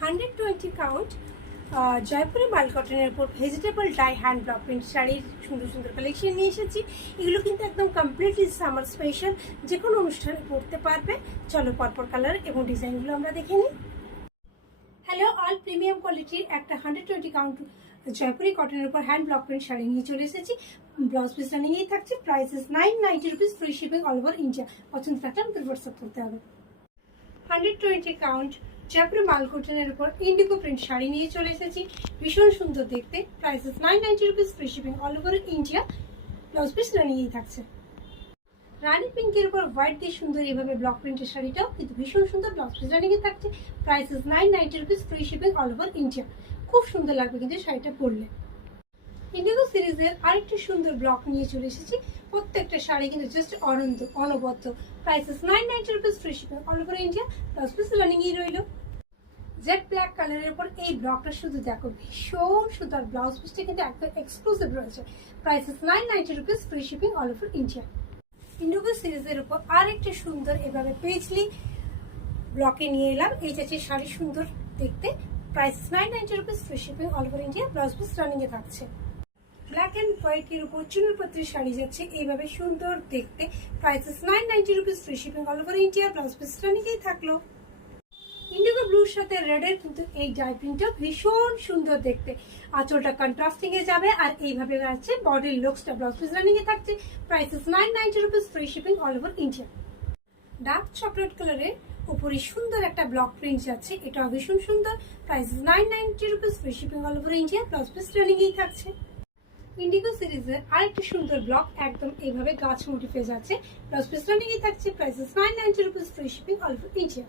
120 count Jaipuri মাল কটনের উপর vegetable die hand block print শাড়ির সুন্দর সুন্দর কালেকশন নিয়ে এসেছি। এগুলো কিন্তু একদম কমপ্লিটলি সামার স্পেশাল, যে কোনো অনুষ্ঠানে পরতে পারবে। চলো পরপর কালার এবং ডিজাইনগুলো আমরা দেখে নিই। হ্যালো অল, প্রিমিয়াম কোয়ালিটির একটা 120 কাউন্ট জয়পুরি কটনের উপর হ্যান্ড ব্লক প্রিন্ট শাড়ি নিয়ে চলে এসেছি। ব্লাউজ পিসটা নিয়েই থাকছে। Prices 990 rupees, free shipping all over India. পছন্দ থাকলে আমাদের হোয়াটসঅ্যাপ করতে হবে। 120 কাউন্ট জয়পুরি মাল কটনের উপর ইন্ডিগো প্রিন্ট শাড়ি নিয়ে চলে এসেছি। ভীষণ সুন্দর দেখতে। Prices 990 rupees, free shipping all over India. Blouse পিসটা নিয়েই থাকছে। রানী পিঙ্কের উপর হোয়াইট দিয়ে সুন্দর এভাবে ব্লক প্রিন্টের শাড়িটাও কিন্তু ভীষণ সুন্দর। ব্লাউজ পিস রানিংয়ে থাকছে। Prices 990 rupees, free shipping all over India. খুব সুন্দর লাগবে কিন্তু শাড়িটা পরলে। ইন্ডিগো সিরিজের আরেকটি সুন্দর ব্লক নিয়ে চলে এসেছি। প্রত্যেকটা শাড়ি কিন্তু জাস্ট অনবদ্য। Prices 990 rupees, free shipping all over India. Blouse piece রানিংই রইল। জেড ব্ল্যাক কালারের উপর এই ব্লকটা শুধু দেখো, ভীষণ সুন্দর। ব্লাউজ পিসটা কিন্তু একদম এক্সক্লুসিভ রয়েছে। Prices 990 rupees, free shipping all over India. Indigo সিরিজের উপর আরেকটি সুন্দর এভাবে পেজলি ব্লকে নিয়ে এলাম। এই যাচ্ছে শাড়ি, সুন্দর দেখতে। Price 990 rupees, free shipping all over India. Blouse piece running এ থাকছে। ব্ল্যাক এন্ড হোয়াইট এর উপর চুনের পত্রের শাড়ি যাচ্ছে এইভাবে সুন্দর দেখতে। Prices 990 rupees, free shipping all over India. Blouse piece রানিংই থাকলো। ইন্ডিগো ব্লুর সাথে রেড এর কিন্তু এই ডাই প্রিন্টটা ভীষণ সুন্দর দেখতে। আঁচলটা কন্ট্রাস্টিং এ যাবে আর এইভাবে আছে বডির লুকসটা। ব্লাউজ পিস রানিং এ থাকছে। Prices 990 rupees, free shipping all over India. Dark chocolate কালারের উপরে সুন্দর একটা ব্লক প্রিন্ট যাচ্ছে, এটাও ভীষণ সুন্দর। Prices 990 rupees, free shipping all over India. Blouse piece রানিংই থাকছে। ইন্ডিগো সিরিজের আরেকটি সুন্দর ব্লক একদম এইভাবে গাছ মোটিফে যাচ্ছে। ব্লাউজ পিস রানিংই থাকছে। Prices 990 rupees, free shipping all over India.